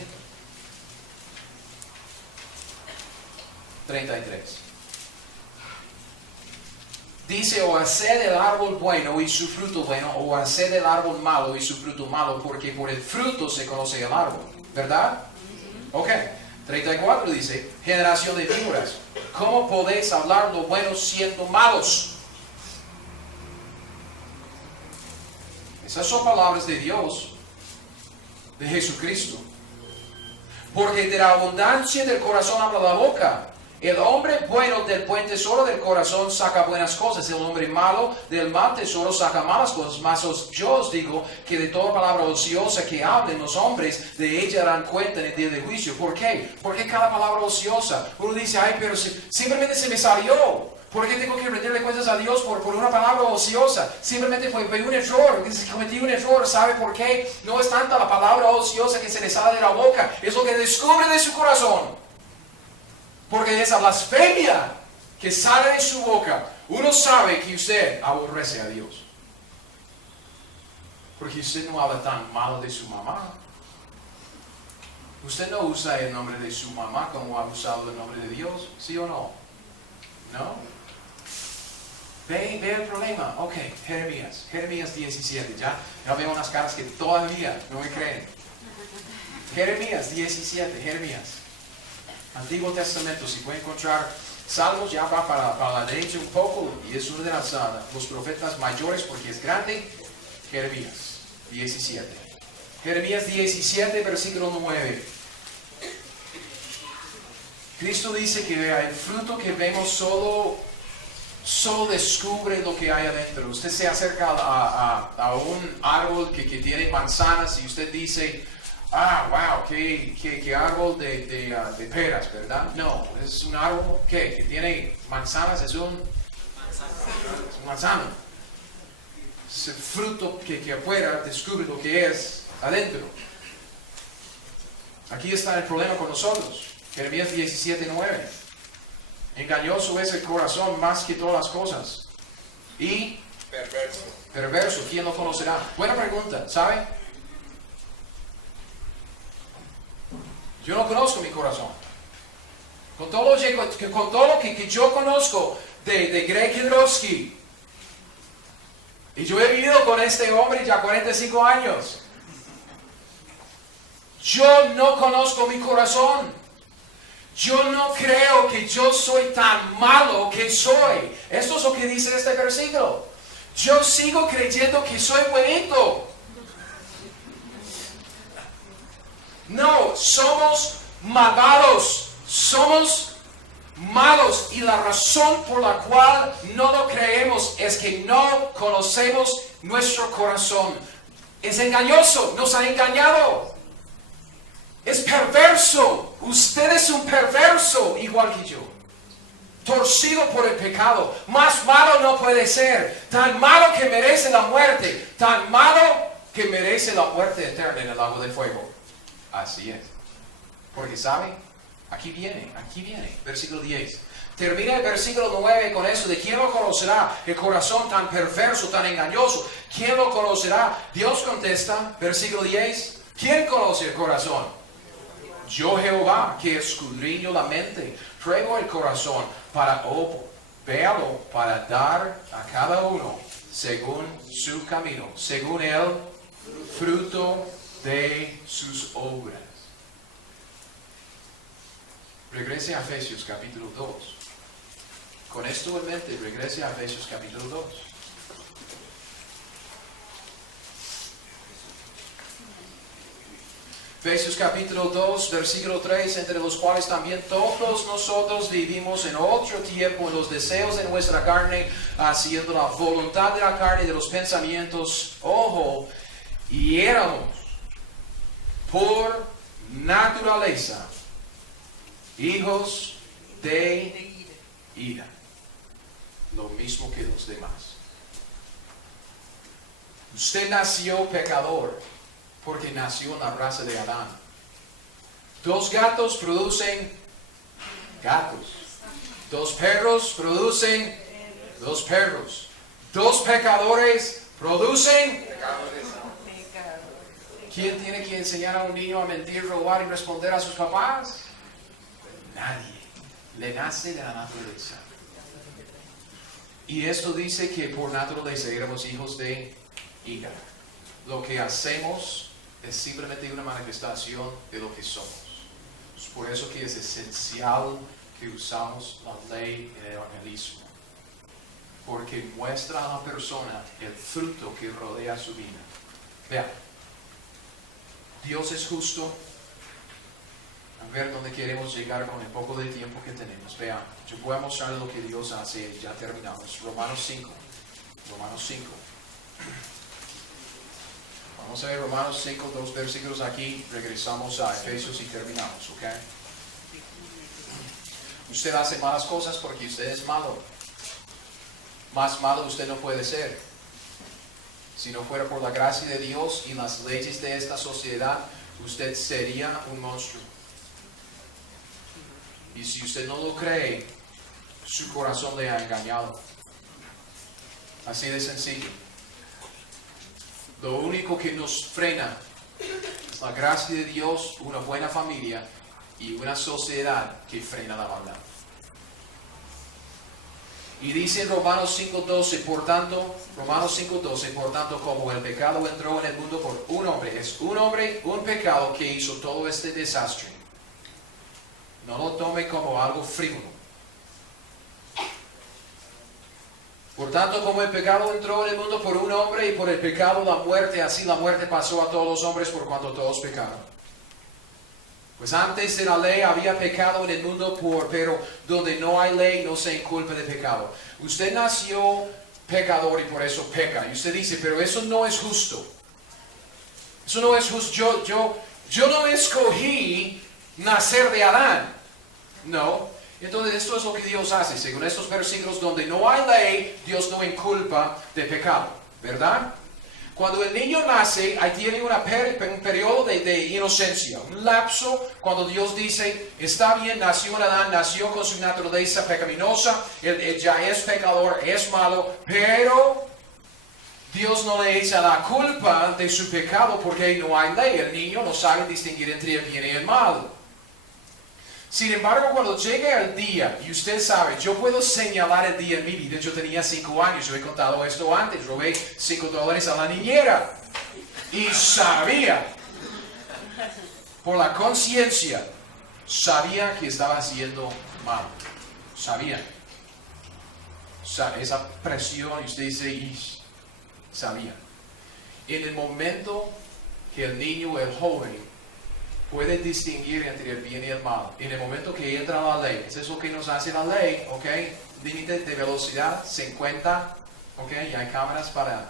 33. Dice: o haced el árbol bueno y su fruto bueno, o haced el árbol malo y su fruto malo, porque por el fruto se conoce el árbol. ¿Verdad? Ok, 34 dice, generación de víboras, ¿cómo podéis hablar lo bueno siendo malos? Esas son palabras de Dios, de Jesucristo. Porque de la abundancia del corazón habla la boca. El hombre bueno del buen tesoro del corazón saca buenas cosas. El hombre malo del mal tesoro saca malas cosas. Mas yo os digo que de toda palabra ociosa que hablen los hombres, de ella darán cuenta en el día del juicio. ¿Por qué? Porque cada palabra ociosa, uno dice, ay, pero simplemente se me salió. ¿Por qué tengo que rendirle cuentas a Dios por una palabra ociosa? Simplemente fue un error, cometí un error. ¿Sabe por qué? No es tanta la palabra ociosa que se le sale de la boca, es lo que descubre de su corazón. Porque esa blasfemia que sale de su boca, uno sabe que usted aborrece a Dios. Porque usted no habla tan malo de su mamá. Usted no usa el nombre de su mamá como ha usado el nombre de Dios, ¿sí o no? ¿No? Ve el problema. Ok, Jeremías 17. Ya veo unas caras que todavía no me creen. Jeremías 17, Antiguo Testamento. Si puede encontrar Salmos, ya va para la derecha un poco, y es uno de los profetas mayores porque es grande. Jeremías 17. Jeremías 17, versículo 9. Cristo dice que el fruto que vemos solo descubre lo que hay adentro. Usted se acerca a un árbol que tiene manzanas y usted dice, wow, qué árbol de peras, ¿verdad? No, es un árbol que tiene manzanas, es un manzano. Es el fruto que afuera descubre lo que es adentro. Aquí está el problema con nosotros. Jeremías 17:9. Engañoso es el corazón más que todas las cosas. Y perverso, ¿quién lo conocerá? Buena pregunta, ¿sabe? Yo no conozco mi corazón. Con todo lo que yo conozco de Greg Kidrowski, y yo he vivido con este hombre ya 45 años, yo no conozco mi corazón. Yo no creo que yo soy tan malo que soy. Esto es lo que dice este versículo. Yo sigo creyendo que soy buenito. No, somos malvados. Somos malos. Y la razón por la cual no lo creemos es que no conocemos nuestro corazón. Es engañoso. Nos ha engañado. Es perverso. Usted es un perverso igual que yo. Torcido por el pecado. Más malo no puede ser. Tan malo que merece la muerte. Tan malo que merece la muerte eterna en el lago de fuego. Así es. Porque ¿sabe? Aquí viene. Versículo 10. Termina el versículo 9 con eso de ¿quién lo conocerá? El corazón tan perverso, tan engañoso. ¿Quién lo conocerá? Dios contesta, versículo 10. ¿Quién conoce el corazón? Yo Jehová, que escudriño la mente, pruebo el corazón véalo para dar a cada uno según su camino, según el fruto de sus obras. Regrese a Efesios capítulo 2. Con esto en mente, regrese a Efesios capítulo 2. Efesios capítulo 2, versículo 3, entre los cuales también todos nosotros vivimos en otro tiempo en los deseos de nuestra carne, haciendo la voluntad de la carne y de los pensamientos, y éramos por naturaleza hijos de ira, lo mismo que los demás. Usted nació pecador porque nació en la raza de Adán. 2 gatos producen gatos. 2 perros producen 2 perros. 2 pecadores producen pecadores. ¿Quién tiene que enseñar a un niño a mentir, robar y responder a sus papás? Nadie. Le nace de la naturaleza. Y esto dice que por naturaleza éramos hijos de ira. Lo que hacemos es simplemente una manifestación de lo que somos. Es por eso que es esencial que usamos la ley en el evangelismo. Porque muestra a la persona el fruto que rodea su vida. Vean, Dios es justo. A ver dónde queremos llegar con el poco de tiempo que tenemos. Vean, yo voy a mostrar lo que Dios hace y ya terminamos. Romanos 5. Romanos 5. Vamos a ver Romanos 5, 2 versículos aquí. Regresamos a Efesios y terminamos, ¿ok? Usted hace malas cosas porque usted es malo. Más malo usted no puede ser. Si no fuera por la gracia de Dios y las leyes de esta sociedad, usted sería un monstruo. Y si usted no lo cree, su corazón le ha engañado. Así de sencillo. Lo único que nos frena es la gracia de Dios, una buena familia y una sociedad que frena la maldad. Y dice en Romanos 5:12, por tanto, como el pecado entró en el mundo por un hombre, es un hombre, un pecado que hizo todo este desastre. No lo tome como algo frívolo. Por tanto, como el pecado entró en el mundo por un hombre y por el pecado la muerte, así la muerte pasó a todos los hombres por cuanto todos pecaron. Pues antes de la ley había pecado en el mundo, pero donde no hay ley no se inculpa de pecado. Usted nació pecador y por eso peca. Y usted dice, pero eso no es justo. Eso no es justo. Yo no escogí nacer de Adán. No. Entonces esto es lo que Dios hace. Según estos versículos, donde no hay ley, Dios no inculpa de pecado. ¿Verdad? Cuando el niño nace, ahí tiene un periodo de inocencia, un lapso cuando Dios dice, está bien, nació en Adán, nació con su naturaleza pecaminosa, él ya es pecador, es malo, pero Dios no le echa la culpa de su pecado porque no hay ley. El niño no sabe distinguir entre el bien y el mal. Sin embargo, cuando llegue el día, y usted sabe, yo puedo señalar el día en mi vida. Yo tenía 5 años, yo he contado esto antes, robé $5 a la niñera. Y sabía, por la conciencia, sabía que estaba haciendo mal. Sabía. Esa presión, y usted dice, sabía. En el momento que el niño o el joven puede distinguir entre el bien y el mal, en el momento que entra la ley, eso es lo que nos hace la ley, ¿ok? Límite de velocidad 50, ¿ok? Y hay cámaras para...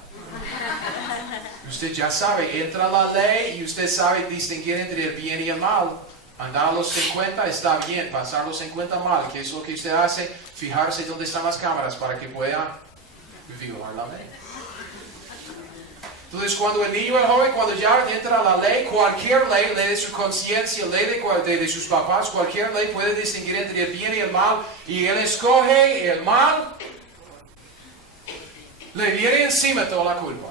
Usted ya sabe, entra la ley y usted sabe distinguir entre el bien y el mal. Andar a los 50 está bien, pasar los 50 mal, que es lo que usted hace, fijarse dónde están las cámaras para que pueda violar la ley. Entonces, cuando el niño, el joven, cuando ya entra la ley, cualquier ley de su conciencia, ley de sus papás, cualquier ley puede distinguir entre el bien y el mal, y él escoge el mal, le viene encima toda la culpa.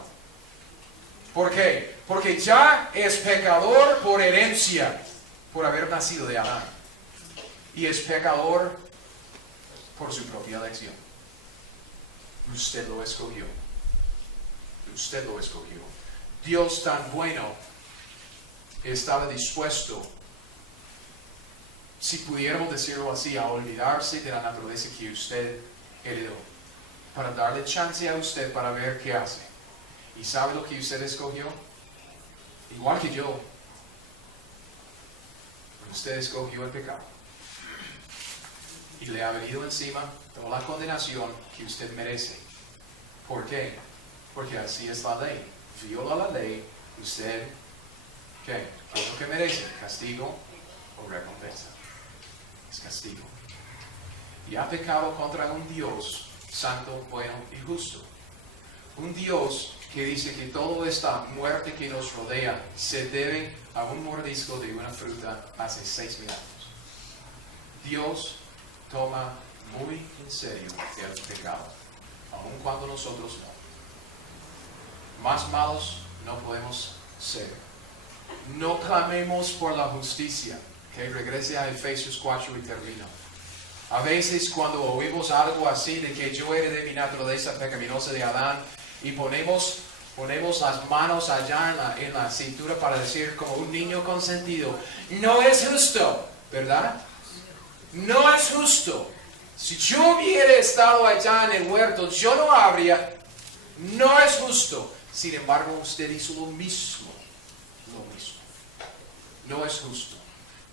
¿Por qué? Porque ya es pecador por herencia, por haber nacido de Adán, y es pecador por su propia elección. Usted lo escogió. Usted lo escogió. Dios tan bueno estaba dispuesto, si pudiéramos decirlo así, a olvidarse de la naturaleza que usted heredó, para darle chance a usted para ver qué hace. ¿Y sabe lo que usted escogió? Igual que yo. Usted escogió el pecado. Y le ha venido encima toda la condenación que usted merece. ¿Por qué? Porque así es la ley. Viola la ley, usted, ¿qué? ¿Qué es lo que merece? ¿Castigo o recompensa? Es castigo. Y ha pecado contra un Dios santo, bueno y justo. Un Dios que dice que toda esta muerte que nos rodea se debe a un mordisco de una fruta hace 6,000 años. Dios toma muy en serio el pecado, aun cuando nosotros no. Más malos no podemos ser. No clamemos por la justicia. Que regrese a Efesios 4 y termino. A veces cuando oímos algo así de que yo heredé mi naturaleza pecaminosa de Adán y ponemos las manos allá en la cintura para decir como un niño consentido, no es justo. ¿verdad? No es justo. Si yo hubiera estado allá en el huerto, yo no habría. No es justo. Sin embargo, usted hizo lo mismo. Lo mismo. No es justo.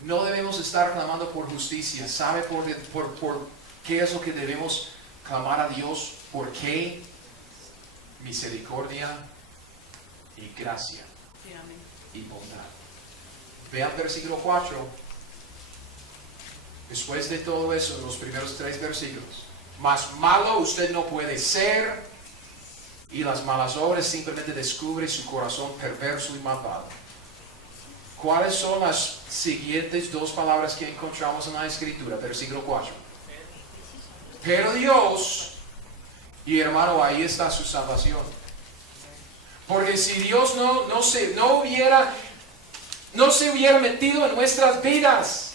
No debemos estar clamando por justicia. ¿Sabe por qué es lo que debemos clamar a Dios? ¿Por qué? Misericordia y gracia y bondad. Vean versículo 4. Después de todo eso, los primeros 3 versículos. Más malo usted no puede ser, y las malas obras simplemente descubre su corazón perverso y malvado. ¿Cuáles son las siguientes 2 palabras que encontramos en la Escritura? Versículo 4. Pero Dios, y hermano, ahí está su salvación. Porque si Dios no se hubiera metido en nuestras vidas,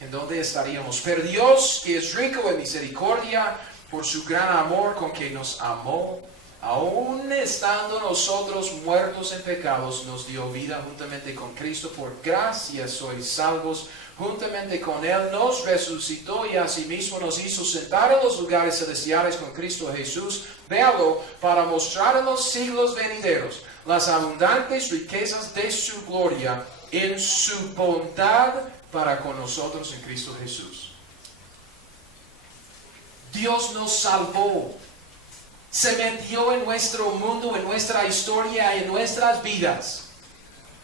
¿en dónde estaríamos? Pero Dios, que es rico en misericordia, por su gran amor con que nos amó, aun estando nosotros muertos en pecados, nos dio vida juntamente con Cristo. Por gracia sois salvos. Juntamente con Él nos resucitó y asimismo nos hizo sentar en los lugares celestiales con Cristo Jesús. Véalo, para mostrar en los siglos venideros las abundantes riquezas de su gloria en su bondad para con nosotros en Cristo Jesús. Dios nos salvó. Se metió en nuestro mundo, en nuestra historia, en nuestras vidas,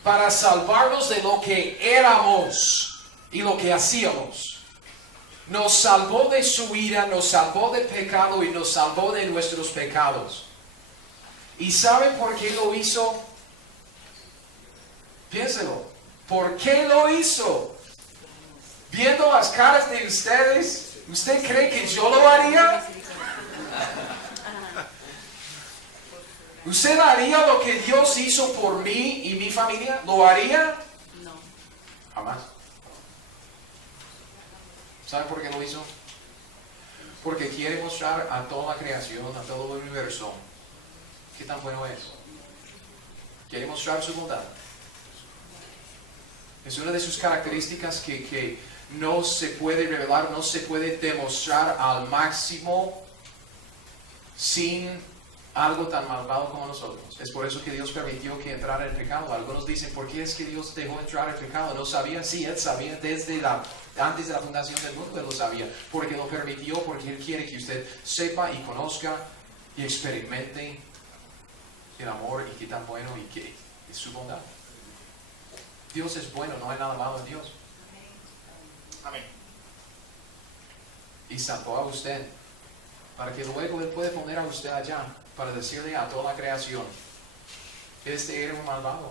para salvarnos de lo que éramos y lo que hacíamos. Nos salvó de su ira, nos salvó del pecado y nos salvó de nuestros pecados. ¿Y saben por qué lo hizo? Piénselo. ¿Por qué lo hizo? Viendo las caras de ustedes, ¿usted cree que yo lo haría? ¿Usted haría lo que Dios hizo por mí y mi familia? ¿Lo haría? No. Jamás. ¿Sabe por qué lo hizo? Porque quiere mostrar a toda la creación, a todo el universo, qué tan bueno es. Quiere mostrar su bondad. Es una de sus características que no se puede revelar, no se puede demostrar al máximo sin algo tan malvado como nosotros. Es por eso que Dios permitió que entrara el pecado. Algunos dicen, ¿por qué es que Dios dejó entrar el pecado? ¿No sabía? Sí, Él sabía antes de la fundación del mundo. Él lo sabía. Porque lo permitió, porque Él quiere que usted sepa y conozca y experimente el amor y qué tan bueno y qué es su bondad. Dios es bueno, no hay nada malo en Dios. Amén. Y salvó a usted para que luego Él pueda poner a usted allá para decirle a toda la creación, este era un malvado,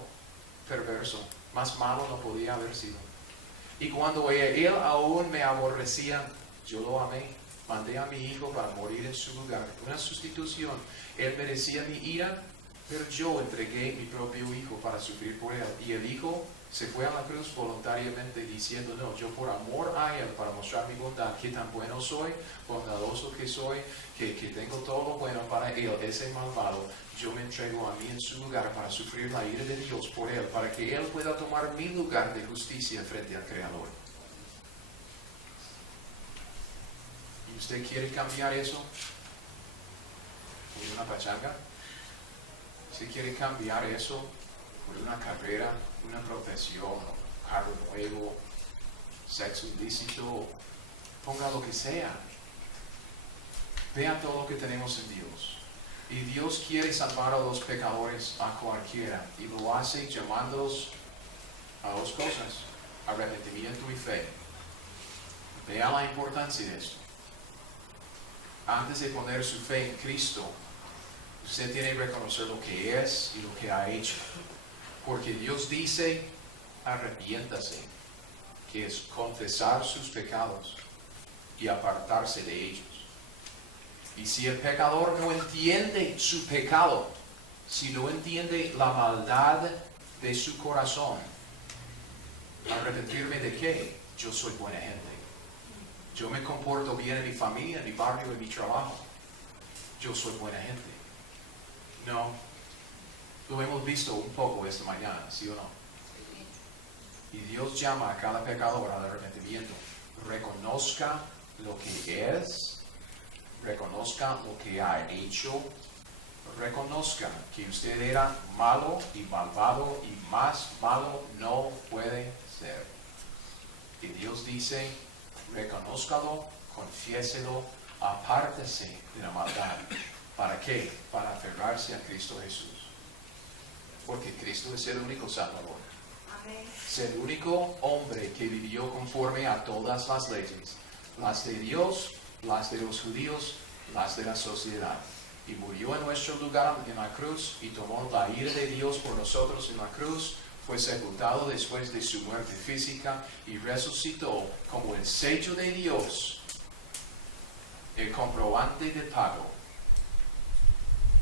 perverso, más malo no podía haber sido. Y cuando él aún me aborrecía, yo lo amé, mandé a mi hijo para morir en su lugar, una sustitución. Él merecía mi ira, pero yo entregué mi propio hijo para sufrir por él. Y el hijo se fue a la cruz voluntariamente diciendo, no, yo por amor a Él, para mostrar mi bondad, que tan bueno soy, bondadoso que soy, que tengo todo lo bueno para Él, ese malvado, yo me entrego a mí en su lugar para sufrir la ira de Dios por Él, para que Él pueda tomar mi lugar de justicia frente al Creador. ¿Y usted quiere cambiar eso por una pachanga? ¿Usted quiere cambiar eso por una carrera, una profesión, carro nuevo, sexo ilícito, ponga lo que sea? Vea todo lo que tenemos en Dios. Y Dios quiere salvar a los pecadores, a cualquiera, y lo hace llamándolos a 2 cosas: arrepentimiento y fe. Vea la importancia de esto. Antes de poner su fe en Cristo, usted tiene que reconocer lo que es y lo que ha hecho. Porque Dios dice, arrepiéntase, que es confesar sus pecados y apartarse de ellos. Y si el pecador no entiende su pecado, si no entiende la maldad de su corazón, ¿arrepentirme de qué? Yo soy buena gente. Yo me comporto bien en mi familia, en mi barrio, en mi trabajo. Yo soy buena gente. No. Lo hemos visto un poco esta mañana, ¿sí o no? Y Dios llama a cada pecador al arrepentimiento. Reconozca lo que es, reconozca lo que ha hecho, reconozca que usted era malo y malvado y más malo no puede ser. Y Dios dice, reconózcalo, confiéselo, apártese de la maldad. ¿Para qué? Para aferrarse a Cristo Jesús. Porque Cristo es el único Salvador. Amén. Es el único hombre que vivió conforme a todas las leyes. Las de Dios, las de los judíos, las de la sociedad. Y murió en nuestro lugar en la cruz y tomó la ira de Dios por nosotros en la cruz. Fue sepultado después de su muerte física y resucitó como el sello de Dios, el comprobante de pago.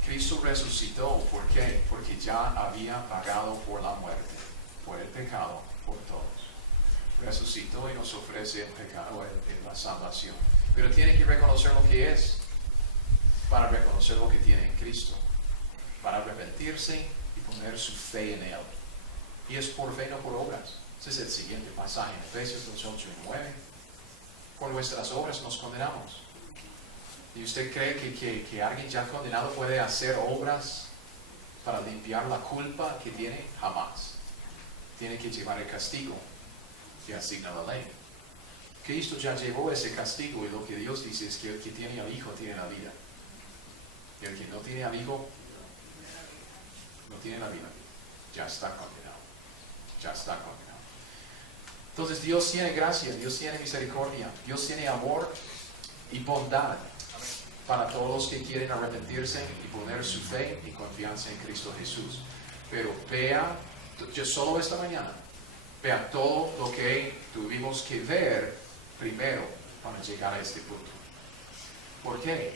Cristo resucitó, ¿por qué? Porque ya había pagado por la muerte, por el pecado, por todos. Resucitó y nos ofrece el pecado, la salvación. Pero tiene que reconocer lo que es, para reconocer lo que tiene en Cristo, para arrepentirse y poner su fe en Él. Y es por fe, no por obras. Ese es el siguiente pasaje en Efesios 2, 8 y 9. Por nuestras obras nos condenamos. ¿Y usted cree que alguien ya condenado puede hacer obras para limpiar la culpa que tiene? Jamás. Tiene que llevar el castigo que asigna la ley. Cristo ya llevó ese castigo y lo que Dios dice es que el que tiene al Hijo tiene la vida. Y el que no tiene al Hijo no tiene la vida. Ya está condenado. Ya está condenado. Entonces Dios tiene gracia, Dios tiene misericordia, Dios tiene amor y bondad para todos los que quieren arrepentirse y poner su fe y confianza en Cristo Jesús. Pero vea, yo solo esta mañana, vea todo lo que tuvimos que ver primero para llegar a este punto. ¿Por qué?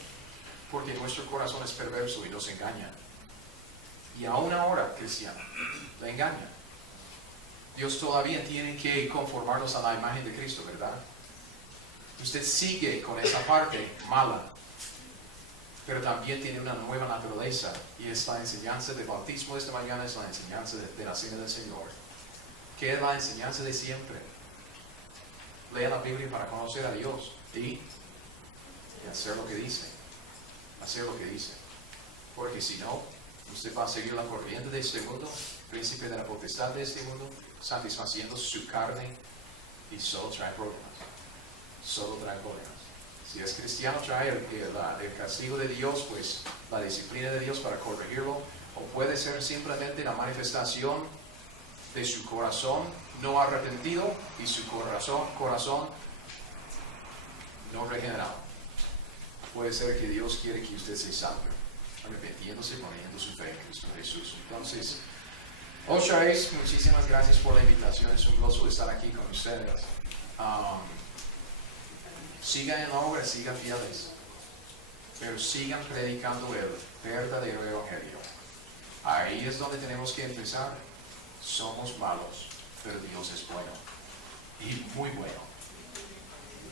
Porque nuestro corazón es perverso y nos engaña. Y aún ahora, cristiano, le engaña. Dios todavía tiene que conformarnos a la imagen de Cristo, ¿verdad? Usted sigue con esa parte mala, pero también tiene una nueva naturaleza, y es la enseñanza del bautismo de esta mañana, es la enseñanza de la cena del Señor, que es la enseñanza de siempre. Lea la Biblia para conocer a Dios y hacer lo que dice. Hacer lo que dice. Porque si no, usted va a seguir la corriente de este mundo, príncipe de la potestad de este mundo, satisfaciendo su carne y solo trae problemas. Solo trae problemas. Si es cristiano, trae el castigo de Dios, pues la disciplina de Dios para corregirlo, o puede ser simplemente la manifestación de su corazón no arrepentido y su corazón no regenerado. Puede ser que Dios quiere que usted se salve, arrepintiéndose, poniendo su fe en Cristo Jesús. Entonces, otra vez, muchísimas gracias por la invitación. Es un gozo estar aquí con ustedes. Sigan en la obra, sigan fieles, pero sigan predicando el verdadero evangelio. Ahí es donde tenemos que empezar. Somos malos, pero Dios es bueno y muy bueno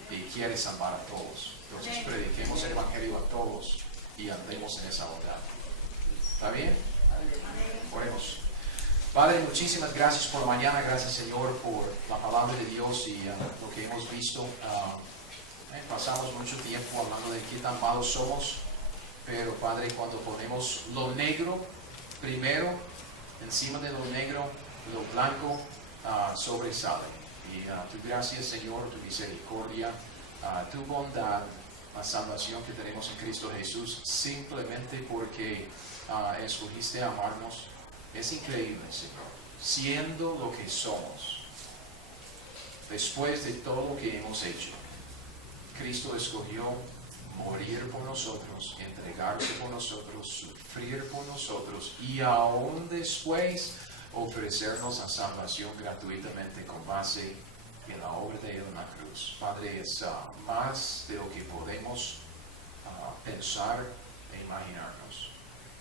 y quiere salvar a todos. Entonces prediquemos el evangelio a todos y andemos en esa bondad. ¿Está bien? Oremos. Padre, muchísimas gracias por la mañana. Gracias, Señor, por la palabra de Dios y lo que hemos visto. Pasamos mucho tiempo hablando de qué tan malos somos, pero Padre, cuando ponemos lo negro primero, encima de lo negro, lo blanco sobresale. Y tu gracia, Señor, tu misericordia, tu bondad, la salvación que tenemos en Cristo Jesús, simplemente porque escogiste amarnos, es increíble, Señor. Siendo lo que somos, después de todo lo que hemos hecho, Cristo escogió morir por nosotros, entregarse por nosotros, sufrir por nosotros y aún después ofrecernos a salvación gratuitamente con base en la obra de Él en la cruz. Padre, es más de lo que podemos pensar e imaginarnos.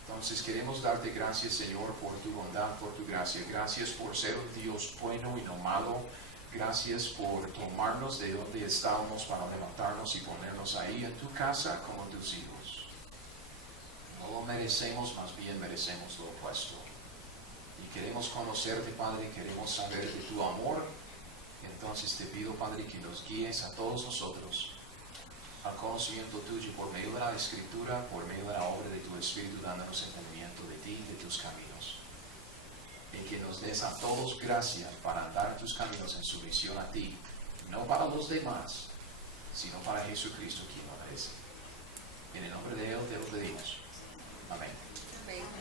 Entonces queremos darte gracias, Señor, por tu bondad, por tu gracia. Gracias por ser un Dios bueno y no malo. Gracias por tomarnos de donde estábamos para levantarnos y ponernos ahí en tu casa como tus hijos. No lo merecemos, más bien merecemos lo opuesto. Y queremos conocerte, Padre, queremos saber de tu amor. Entonces te pido, Padre, que nos guíes a todos nosotros al conocimiento tuyo por medio de la Escritura, por medio de la obra de tu Espíritu, dándonos entendimiento de ti y de tus caminos. Y que nos des a todos gracia para andar tus caminos en sumisión a ti, no para los demás, sino para Jesucristo, quien lo merece. En el nombre de Él te lo pedimos. Amén.